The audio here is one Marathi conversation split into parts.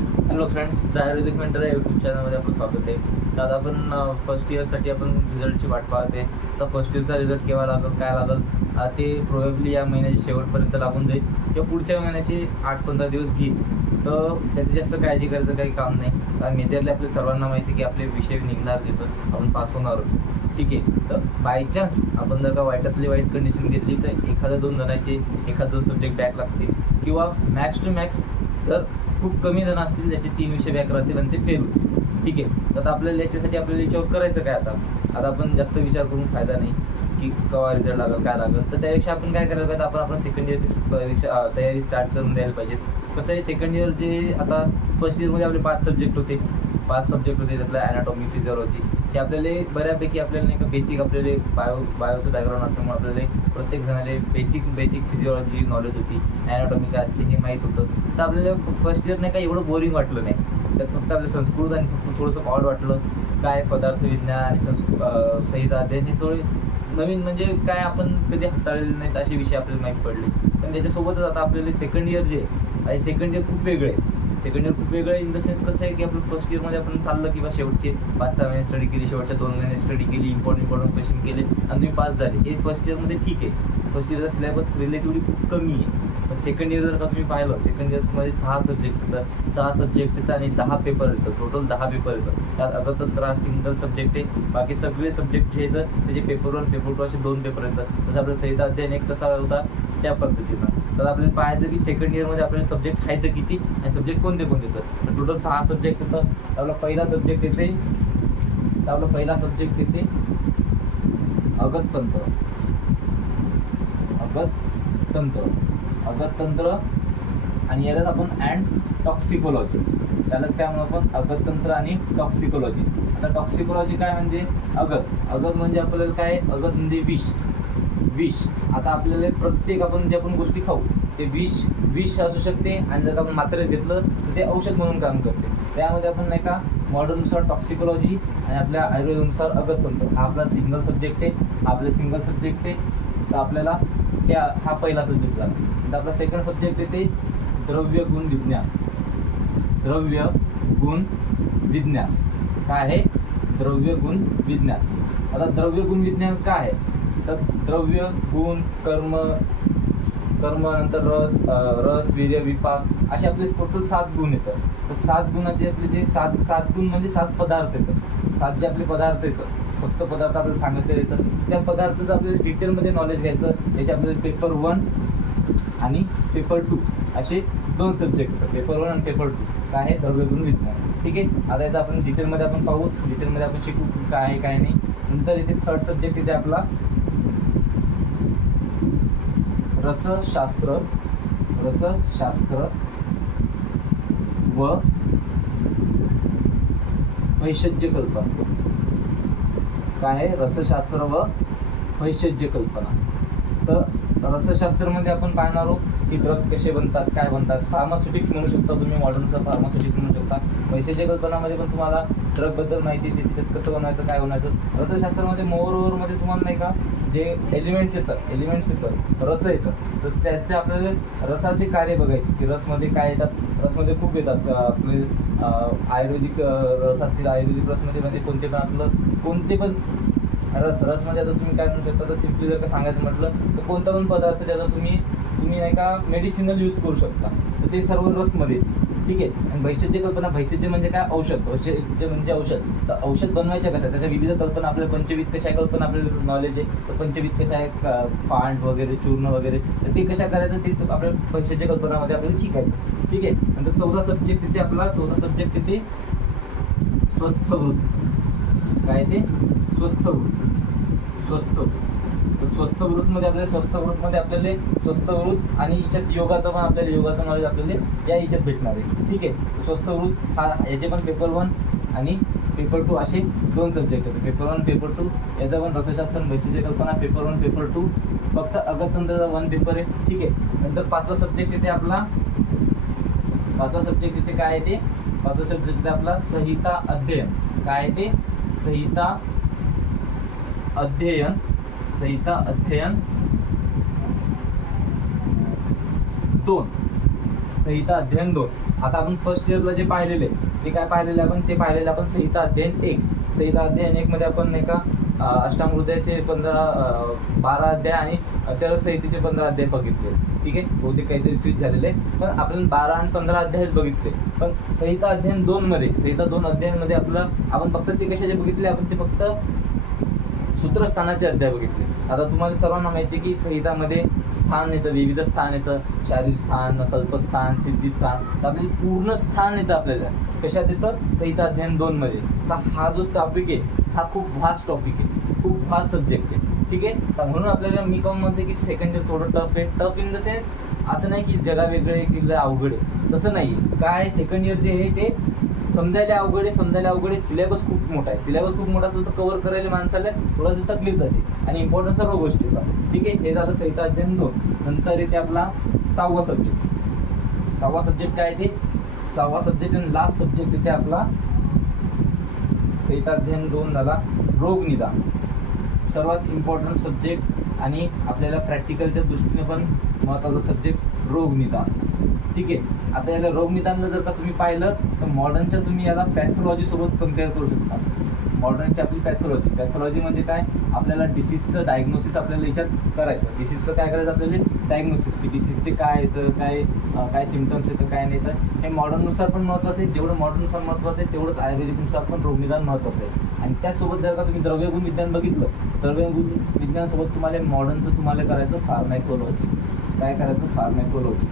Hello friends, the Ayurvedic mentor या यूट्यूब चॅनलमध्ये आपलं स्वागत आहे. तर आता आपण फर्स्ट इयरसाठी आपण रिझल्टची वाट पाहते. तर फर्स्ट इयरचा रिझल्ट केव्हा लागेल, काय लागेल ते प्रोबेबली या महिन्याच्या शेवटपर्यंत लागून जाईल किंवा पुढच्या महिन्याचे 8-15 दिवस घेईल. तर त्याची जास्त काळजी करायचं काही काम नाही, कारण मेजरली आपल्या सर्वांना माहिती की आपले विषय निघणार तिथं आपण पास होणारच. ठीक आहे. तर बायचान्स आपण जर का वाईटातली वाईट कंडिशन घेतली तर एखाद्या 2 जणांचे 1-2 सब्जेक्ट बॅक लागतील किंवा मॅक्स टू मॅक्स तर खूप कमी जण असतील ज्याचे 3 विषय बॅक राहतील आणि ते फेल होतील. ठीक आहे. तर आता आपल्याला याच्यासाठी आपल्याला याच्यावर करायचं काय, आता आपण जास्त विचार करून फायदा नाही की केव्हा रिझल्ट लागेल काय लागेल. तर त्यापेक्षा आपण काय करायला पाहिजे, आपण सेकंड इयरची परीक्षा तयारी स्टार्ट करून द्यायला पाहिजे. कसं आहे, सेकंड इयर जे आता फर्स्ट इयरमध्ये आपले 5 सब्जेक्ट होते त्यातलं ॲनाटॉमी, फिजिओलॉजी हे आपल्याला बऱ्यापैकी आपल्याला नाही का बेसिक आपल्याला बायोचं बॅकग्राऊंड असल्यामुळे आपल्याला प्रत्येक जणाला बेसिक फिजिओलॉजी नॉलेज होती, ॲनाटॉमी काय असते हे माहीत होतं. तर आपल्याला फर्स्ट इयर नाही का एवढं बोरिंग वाटलं नाही. तर फक्त आपल्या संस्कृत आणि फक्त थोडंसं ऑड वाटलं. काय पदार्थ विज्ञान आणि संहिता अध्ययन हे सगळे नवीन म्हणजे काय आपण कधी हाताळलेले नाहीत असे विषय आपल्याला माहीत पडले. पण त्याच्यासोबतच आता आपल्याला सेकंड इयर जे आहे सेकंड इयर खूप वेगळे आहे. सेकंड इयर खूप वेगळं इन द सेन्स कसं आहे की आपलं फर्स्ट इयरमध्ये आपण चाललं किंवा शेवटचे 5-6 महिने स्टडी केली, शेवटच्या 2 महिने स्टडी केली, इम्पॉर्टंट क्वेश्चन केले आणि तुम्ही पास झाले. हे फर्स्ट इयरमध्ये ठीक आहे. फर्स्ट इयरचा सिलेबस रिलेटिव्हली खूप कमी आहे. पण सेकंड इयर जर का तुम्ही पाहिलं, सेकंड इयरमध्ये 6 सब्जेक्ट येतात, 6 सब्जेक्ट येतात आणि 10 पेपर येतात. टोटल 10 पेपर येतात. त्यात अगतंत्र सिंगल सब्जेक्ट आहे, बाकी सगळे सब्जेक्ट जे येतात त्याचे पेपर 1 पेपर 2 असे 2 पेपर येतात. जसं आपलं संहिता अध्ययन एक तसा होता त्या पद्धतीनं. तर आपल्याला पाहायचं की सेकंड इयरमध्ये आपल्याला सब्जेक्ट आहेत तर किती आणि सब्जेक्ट कोणते येतात. तर टोटल 6 सब्जेक्ट येतात. आपला पहिला सब्जेक्ट येते अगततंत्र आणि यालाच आपण अँड टॉक्सिकोलॉजी, त्यालाच काय म्हणू आपण अगततंत्र आणि टॉक्सिकोलॉजी. आता टॉक्सिकोलॉजी काय म्हणजे अगत म्हणजे आपल्याला काय, अगत म्हणजे विष. आता आपल्याला प्रत्येक आपण जे आपण गोष्टी खाऊ ते विष असू शकते आणि जर आपण मात्रेत घेतलं तर ते औषध म्हणून काम करते. त्यामध्ये आपण नाही का मॉडर्ननुसार टॉक्सिकोलॉजी आणि आपल्या आयुर्वेदनुसार अगततंत्र हा आपला सिंगल सब्जेक्ट आहे. तर आपल्याला हा पहिला सब्जेक्ट झाला. तर आपला सेकंड सब्जेक्ट येते द्रव्य गुण विज्ञान. काय आहे? द्रव्य गुण विज्ञान. आता द्रव्य गुण विज्ञान काय आहे, तर द्रव्य गुण कर्म नंतर रस वीर्य विपाक असे आपले टोटल 7 गुण येतात. तर 7 गुणाचे आपले जे 7 गुण म्हणजे 7 पदार्थ येतात. 7 जे आपले पदार्थ येतात, सप्त पदार्थ आपल्याला सांगितले येतात. त्या पदार्थाचं आपल्याला डिटेलमध्ये नॉलेज घ्यायचं. त्याचे आपल्याला पेपर 1 आणि पेपर 2 असे 2 सब्जेक्ट येतात. पेपर 1 आणि पेपर 2 काय आहे, द्रव्यगुण विज्ञान. ठीक आहे. आता याचं आपण डिटेलमध्ये आपण पाहूच, डिटेलमध्ये आपण शिकू काय आहे काय नाही. नंतर इथे थर्ड सब्जेक्ट इथे आपला रसशास्त्र व वैषज्य कल्पना. काय आहे, रसशास्त्र व वैषज्य कल्पना. तर रसशास्त्रामध्ये आपण पाहणार आहोत की ड्रग कसे बनतात, काय बनतात. फार्मास्युटिक्स म्हणू शकता तुम्ही, मॉडर्ननुसार फार्मास्युटिक्स म्हणू शकता. वैषज्य कल्पनामध्ये पण तुम्हाला ड्रगबद्दल माहिती येते, त्याच्यात कसं बनवायचं काय बनायचं. रसशास्त्रामध्ये मोरओव्हरमध्ये तुम्हाला नाही का जे एलिमेंट्स येतात रस येतात, तर त्याचे आपल्याला रसाचे कार्य बघायचे की रसमध्ये काय येतात. रसमध्ये खूप येतात आपले आयुर्वेदिक रस असतील. आयुर्वेदिक रसमध्ये कोणते पण रसमध्ये आता तुम्ही काय म्हणू शकता, तर सिम्पली जर का सांगायचं म्हटलं तर कोणता पण पदार्थ ज्याचा तुम्ही नाही का मेडिसिनल यूज करू शकता, तर ते सर्व रसमध्ये येते. ठीक आहे. आणि वैषज्य कल्पना, वैषज्य म्हणजे काय, वैषज्य म्हणजे औषध. तर औषध बनवायच्या कशा, त्याच्या विविध कल्पना आपल्याला पंचविध कशा कल्पना आपल्याला नॉलेज आहे. तर पंचविध कशा आहे, फांड वगैरे, चूर्ण वगैरे, तर ते कशा करायचं ते आपल्या वैषज्य कल्पनामध्ये आपल्याला शिकायचं. ठीक आहे. नंतर चौथा सब्जेक्ट येते स्वस्थवृत्त. काय ते, स्वस्थवृत्तमध्ये आपल्याला स्वस्थवृत्त आणि याच्यात योगाचं नॉलेज आपल्याला या याच्यात भेटणार आहे. ठीक आहे. स्वस्थवृत्त हा याचे पण पेपर 1 आणि पेपर 2 असे 2 सब्जेक्ट आहेत. पेपर 1 पेपर 2 याचा पण रसशास्त्र वैषज्य कल्पना पेपर 1 पेपर 2. फक्त अगततंत्राचा 1 पेपर आहे. ठीक आहे. नंतर 5वा सब्जेक्ट येते आपला काय आहे ते, 5वा सब्जेक्ट येते आपला संहिता अध्ययन. काय आहे ते, संहिता अध्ययन 2. संहिता अध्ययन 2. आता आपण फर्स्ट इयरला जे पाहिलेले ते काय पाहिलेले आपण, ते पाहिलेले आपण संहिता अध्ययन 1. संहिता अध्ययन 1 मध्ये आपण नाही का अष्टांग हृदयाचे 12 अध्याय आणि चरकसंहितेचे 15 अध्याय बघितले. ठीक आहे, बहुतेक काहीतरी स्विच झालेले, पण आपण 12 आणि 15 अध्यायच बघितले. पण संहिता अध्ययन 2 मध्ये, संहिता 2 अध्ययनामध्ये आपण फक्त ते कशाचे बघितले, आपण ते फक्त सूत्रस्थानाचे अध्याय बघितले. आता तुम्हाला सर्वांना माहिती आहे की संहितामध्ये स्थान येतं, विविध स्थान येतं, शारीर स्थान, कल्पस्थान, सिद्धिस्थान. तर आपल्याला पूर्ण स्थान येतं आपल्याला कशात येतं, संहिता अध्ययन 2 मध्ये. तर हा जो टॉपिक आहे हा खूप व्हास्ट टॉपिक आहे, खूप व्हास्ट सब्जेक्ट आहे. ठीक आहे, तर म्हणून आपल्याला मी काऊन म्हणते की सेकंड इयर थोडं टफ आहे. टफ इन द सेन्स असं नाही की जगा वेगळं आहे की अवघड आहे, तसं नाही. काय सेकंड इयर जे आहे ते समजायला अवघड आहे. सिलेबस खूप मोठा आहे. सिलेबस खूप मोठा असेल तर कव्हर करायला माणसाला थोडंसं तकलीफ जाते आणि इम्पॉर्टंट सर्व गोष्टी होतात. ठीक आहे, हे झालं संहिता अध्ययन 2. नंतर येते आपला 6वा सब्जेक्ट. 6वा सब्जेक्ट काय ते, 6वा सब्जेक्ट आणि लास्ट सब्जेक्ट येते आपला संहिता अध्ययन 2 झाला रोगनिदान. सर्वात इम्पॉर्टंट सब्जेक्ट आणि आपल्याला प्रॅक्टिकलच्या दृष्टीने पण महत्त्वाचा सब्जेक्ट रोगनिदान. ठीक आहे, आता याला रोगनिदानला जर का तुम्ही पाहिलं तर मॉडर्नच्या तुम्ही याला पॅथॉलॉजी सोबत कम्पेअर करू शकता. मॉडर्नची आपली पॅथॉलॉजी म्हणजे काय, आपल्याला डिसीजचं डायग्नोसिस आपल्याला याच्यात करायचं. डिसीजचं काय करायचं आपल्याला डायग्नोसिस, की डिसीजचे काय येतं, काय सिम्पटम्स येतं, काय नाही. तर हे मॉडर्ननुसार पण महत्त्वाचं आहे. जेवढं मॉडर्ननुसार महत्त्वाचं आहे तेवढंच आयुर्वेदिकनुसार पण रोगनिदान महत्त्वाचं आहे. आणि त्याचसोबत जर का तुम्ही द्रव्यगुण विज्ञान बघितलं, द्रव्यगुण विज्ञानासोबत तुम्हाला मॉडर्नचं तुम्हाला करायचं फार्मॅकोलॉजी. काय करायचं, फार्मॅकोलॉजी.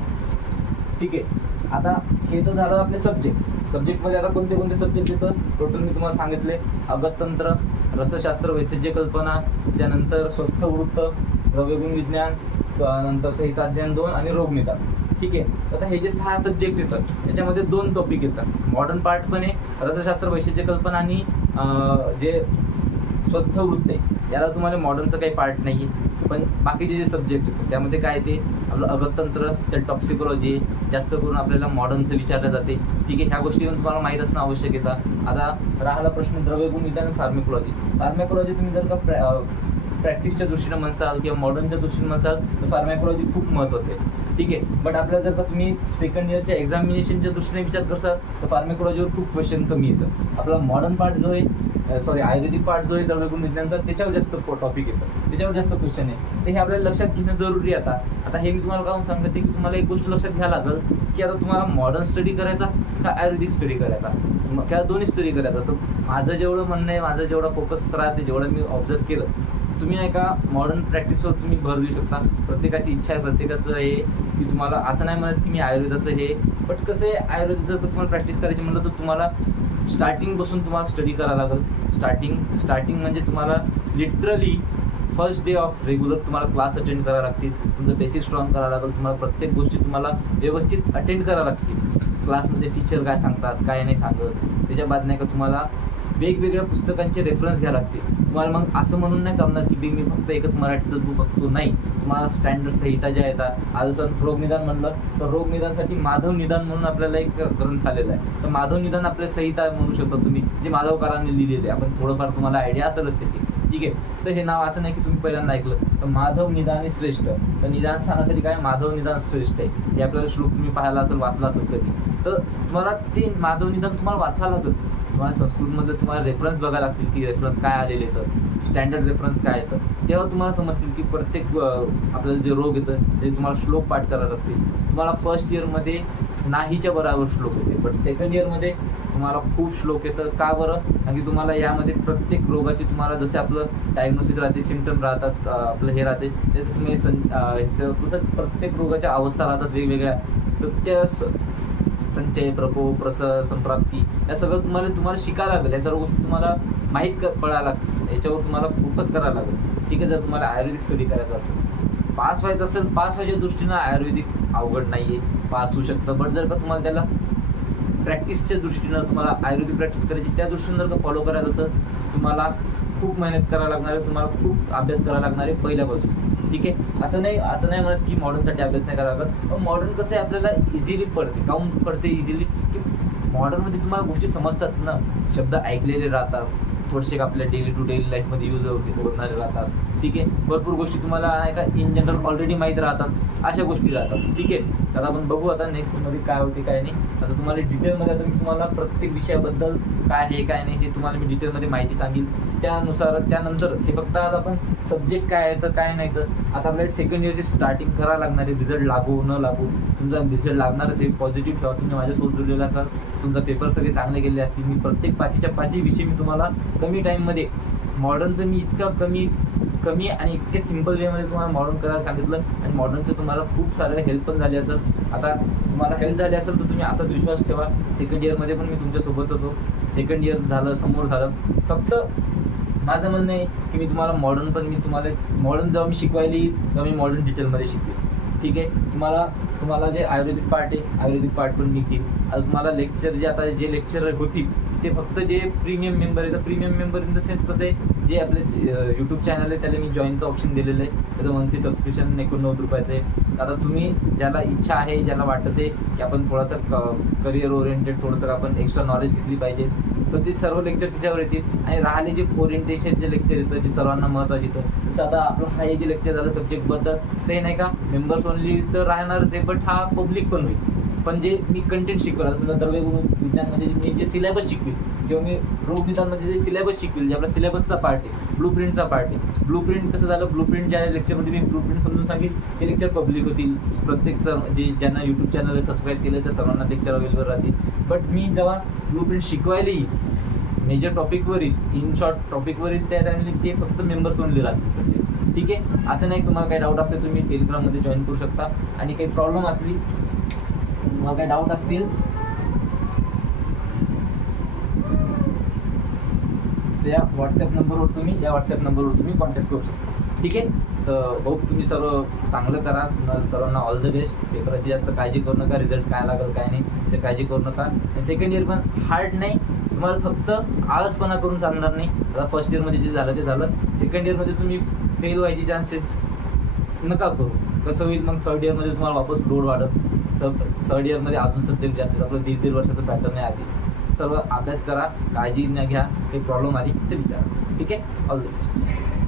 ठीक आहे, आता हे तर झालं आपले सब्जेक्टमध्ये. आता कोणते कोणते सब्जेक्ट येतं टोटल मी तुम्हाला सांगितले. अगततंत्र, रसशास्त्र, वैद्यकीय कल्पना, त्यानंतर स्वस्थ वृत्त, द्रव्यगुण विज्ञान, नंतर संहिता अध्ययन 2 आणि रोगनिदान. ठीक आहे, आता हे जे 6 सब्जेक्ट येतात त्याच्यामध्ये 2 टॉपिक येतात. मॉडर्न पार्ट पण आहे, रसशास्त्र, वैद्यकीय कल्पना आणि जे स्वस्थ वृत्त आहे याला तुम्हाला मॉडर्नचं काही पार्ट नाही आहे. पण बाकीचे जे सब्जेक्ट होते त्यामध्ये काय ते आपलं अगततंत्र, त्या टॉक्सिकोलॉजी जास्त करून आपल्याला मॉडर्नचं विचारलं जाते. ठीक आहे, ह्या गोष्टी पण तुम्हाला माहीत असणं आवश्यक आहे. आता राहिला प्रश्न द्रव्यगुण विज्ञान, फार्मॅकोलॉजी तुम्ही जर का प्रॅक्टिसच्या दृष्टीने म्हणसाल किंवा मॉडर्नच्या दृष्टीने म्हणसाल तर फार्मॅकोलॉजी खूप महत्त्वाचं आहे. ठीक आहे, बट आपल्याला जर का तुम्ही सेकंड इयरच्या एक्झामिनेशनच्या दृष्टीने विचार करसाल तर फार्मॅकोलॉजीवर खूप क्वेश्चन कमी येतं. आपला मॉडर्न पार्ट जो आहे, आयुर्वेदिक पार्ट जो आहे द्रव्यगुण विज्ञानचा, त्याच्यावर जास्त टॉपिक येतं, त्याच्यावर जास्त क्वेश्चन आहे. तर हे आपल्याला लक्षात घेणं जरुरी आहे. आता हे मी तुम्हाला काय सांगते की तुम्हाला एक गोष्ट लक्षात घ्यायला लागेल की आता तुम्हाला मॉडर्न स्टडी करायचा का आयुर्वेदिक स्टडी करायचा, किंवा दोन्ही स्टडी करायचा. तर माझं जेवढं म्हणणं आहे, माझं जेवढा फोकस राहते, जेवढं मी ऑब्झर्व केलं, तुम्ही नाही का मॉडर्न प्रॅक्टिसवर तुम्ही भर देऊ शकता. प्रत्येकाची इच्छा आहे, प्रत्येकाचं हे की तुम्हाला असं नाही म्हणत की मी आयुर्वेदाचं हे, बट कसं आहे आयुर्वेद जर तुम्हाला प्रॅक्टिस करायची म्हणलं तर तुम्हाला स्टार्टिंगपासून तुम्हाला स्टडी करावं लागेल. स्टार्टिंग म्हणजे तुम्हाला literally first day of regular तुम्हाला क्लास अटेंड करावं लागतील. तुमचं बेसिक स्ट्रॉंग करावं लागेल. तुम्हाला प्रत्येक गोष्टी तुम्हाला व्यवस्थित अटेंड करावं लागतील. क्लासमध्ये टीचर काय सांगतात, काय नाही सांगत, त्याच्या बाद नाही का तुम्हाला वेगवेगळ्या पुस्तकांचे रेफरन्स घ्यावे लागतील. तुम्हाला मग असं म्हणून नाही चालणार की मी फक्त एकच मराठीचं बुक बघतो, नाही. तुम्हाला स्टँडर्ड संहिता ज्या येतात, आज जसं रोगनिदान म्हणलं तर रोगनिदानसाठी माधव निदान म्हणून आपल्याला एक ग्रंथ आलेला आहे. तर माधव निदान आपल्या संहिता म्हणू शकता तुम्ही, जे माधवकारांनी लिहिलेले आहे. आपण थोडंफार तुम्हाला आयडिया असेलच त्याची. ठीक आहे, तर हे नाव असं नाही की तुम्ही पहिल्यांदा ऐकलं. तर माधव निदान श्रेष्ठ, तर निदान स्थानासाठी काय माधव निदान श्रेष्ठ आहे. हे आपल्याला श्लोक तुम्ही पाहायला असेल, वाचला असेल कधी, तर तुम्हाला ते माधव निदान तुम्हाला वाचायला लागेल. तुम्हाला संस्कृतमध्ये तुम्हाला रेफरन्स बघायला लागतील की रेफरन्स काय आलेले येतं, स्टँडर्ड रेफरन्स काय येतं. तेव्हा तुम्हाला समजतील की प्रत्येक आपल्याला जे रोग येतं ते तुम्हाला श्लोक पाठ करायला लागतील. तुम्हाला फर्स्ट इयरमध्ये नाहीच्या बरोबर श्लोक येते, बट सेकंड इयरमध्ये तुम्हाला खूप श्लोक येतं. का बरं, कारण की तुम्हाला यामध्ये प्रत्येक रोगाची तुम्हाला जसे आपलं डायग्नोसिस राहते, सिम्पटम राहतात, आपलं हे राहते, तसं तुम्ही तसंच प्रत्येक रोगाच्या अवस्था राहतात वेगवेगळ्या. तर त्या संचय, प्रकोप, प्रसर, संप्राप्ती या सगळं तुम्हाला शिकायला लागेल. या सर्व गोष्टी तुम्हाला माहीत पडायला लागतील. याच्यावर तुम्हाला फोकस करायला लागेल. ठीक आहे, जर तुम्हाला आयुर्वेदिक स्टडी करायचं असेल, पास व्हायचं असेल, पास व्हायच्या दृष्टीनं आयुर्वेदिक अवघड नाही आहे, पास होऊ शकतं. बट जर का तुम्हाला त्याला प्रॅक्टिसच्या दृष्टीनं तुम्हाला आयुर्वेदिक प्रॅक्टिस करायची, त्या दृष्टीनं जर का फॉलो करायचं असेल, तुम्हाला खूप मेहनत करायला लागणार आहे, तुम्हाला खूप अभ्यास करायला लागणार आहे पहिल्यापासून. ठीक आहे, असं नाही म्हणत की मॉडर्नसाठी अभ्यास नाही करायला लागत. पण मॉडर्न कसं आहे आपल्याला इझिली पडते. काऊन पडते इझिली, की मॉडर्नमध्ये तुम्हाला गोष्टी समजतात ना, शब्द ऐकलेले राहतात, थोडेसे आपल्या डेली टू डेली लाईफमध्ये यूज होणारे राहतात. ठीक ठीक आहे. भरपूर गोष्टी तुम्हाला नाही का इन जनरल ऑलरेडी माहीत राहतात, अशा गोष्टी राहतात, ठीक आहे. आता आपण बघू आता नेक्स्टमध्ये काय होते काय नाही. आता तुम्हाला डिटेलमध्ये आता मी तुम्हाला प्रत्येक विषयाबद्दल काय आहे काय नाही हे तुम्हाला मी डिटेलमध्ये माहिती सांगेल. त्यानंतरच हे फक्त आज आपण सब्जेक्ट काय आहे तर काय नाही, तर आता आपल्याला सेकंड इयरची स्टार्टिंग करावं लागणार आहे. रिझल्ट लागू न लागू तुमचा रिझल्ट लागणारच आहे. पॉझिटिव्ह ठेवा, तुम्ही माझ्यासोबत जुळलेला असाल, तुमचा पेपर सगळे चांगले गेले असतील. मी प्रत्येक पाचीच्या पाची विषय मी तुम्हाला कमी टाईममध्ये मॉडर्नचं मी इतकं कमी आणि इतके सिम्पल वेमध्ये तुम्हाला मॉडर्न करायला सांगितलं, आणि मॉडर्नचं तुम्हाला खूप सारं हेल्प पण झाली असेल. आता तुम्हाला हेल्प झाली असेल तर तुम्ही असाच विश्वास ठेवा. सेकंड इयरमध्ये पण मी तुमच्यासोबतच हो. सेकंड इयर झालं, समोर झालं, फक्त माझं म्हणणं आहे की मी तुम्हाला मॉडर्न जेव्हा मी शिकवायला येईल तेव्हा मी मॉडर्न डिटेलमध्ये शिकवेन, ठीक आहे. तुम्हाला जे आयुर्वेदिक पार्ट आहे, आयुर्वेदिक पार्ट पण मी घेईन. आता तुम्हाला जे लेक्चर होतील ते फक्त जे प्रीमियम मेंबर आहे, तर premium member in the sense कसं आहे, जे आपले यूट्यूब चॅनल आहे त्याला मी जॉईनचं ऑप्शन दिलेलं आहे. त्याचं मंथली सबस्क्रिप्शन 89 रुपयाचं आहे. आता तुम्ही ज्याला इच्छा आहे, ज्याला वाटत आहे की आपण थोडंसं करिअर ओरिएंटेड थोडंसं आपण एक्स्ट्रा नॉलेज घेतली पाहिजे, तर ते सर्व लेक्चर तिच्यावर येतील. आणि राहिले जे ओरिएंटेशन जे लेक्चर येतं, जे सर्वांना महत्त्वाचे येतं, जसं आता आपलं हे जे लेक्चर झालं सब्जेक्टबद्दल, ते नाही का मेंबर्स ओनली तर राहणारच आहे, बट हा पब्लिक पण होईल. पण जे मी कंटेंट शिकवलं, जसं द्रव्यगुण विज्ञानमध्ये मी जे सिलेबस शिकवेल किंवा मी रोगनिदानमध्ये जे सिलेबस शिकवेल, जे आपला सिलेबसचा पार्ट आहे, ब्लूप्रिंटचा पार्ट आहे. ब्लूप्रिंट कसं झालं, ब्लूप्रिंट ज्या लेक्चरमध्ये मी ब्लूप्रिंट समजून सांगेल ते लेक्चर पब्लिक होतील. प्रत्येक ज्यांना यूट्यूब चॅनल सबस्क्राईब केलं तर सर्वांना लेक्चर अवेलेबल राहतील. बट मी जेव्हा ब्लूप्रिंट शिकवायला येईल, मेजर टॉपिकवर येईल, इन शॉर्ट टॉपिकवर येईल, त्या टायमाला ते फक्त मेंबर्स ओनली राहतील, ठीक आहे. असं नाही, तुम्हाला काही डाऊट असले तुम्ही टेलिग्राममध्ये जॉईन करू शकता. आणि काही प्रॉब्लेम असली, तुम्हाला काही डाऊट असतील या व्हॉट्सॲप नंबरवर तुम्ही कॉन्टॅक्ट करू शकता, ठीक आहे. तर भाऊ तुम्ही सर्व चांगलं करा. सर्वांना ऑल द बेस्ट. पेपराची जास्त काळजी करू नका, रिझल्ट काय लागेल काय नाही ते काळजी करू नका. सेकंड इयर पण हार्ड नाही, तुम्हाला फक्त आळसपणा करून चालणार नाही. आता फर्स्ट इयरमध्ये जे झालं ते झालं. सेकंड इयरमध्ये तुम्ही फेल व्हायचे चान्सेस नका करू. कसं होईल मग थर्ड इयरमध्ये तुम्हाला वापस लोड वाढत. थर्ड इयरमध्ये अजून सब्जेक्ट जास्त, आपलं 1.5 वर्षाचं पॅटर्न आहे आधीच. सर्व अभ्यास करा, काळजी न घ्या, काही प्रॉब्लेम आली ते विचारा, ठीक आहे. All the best.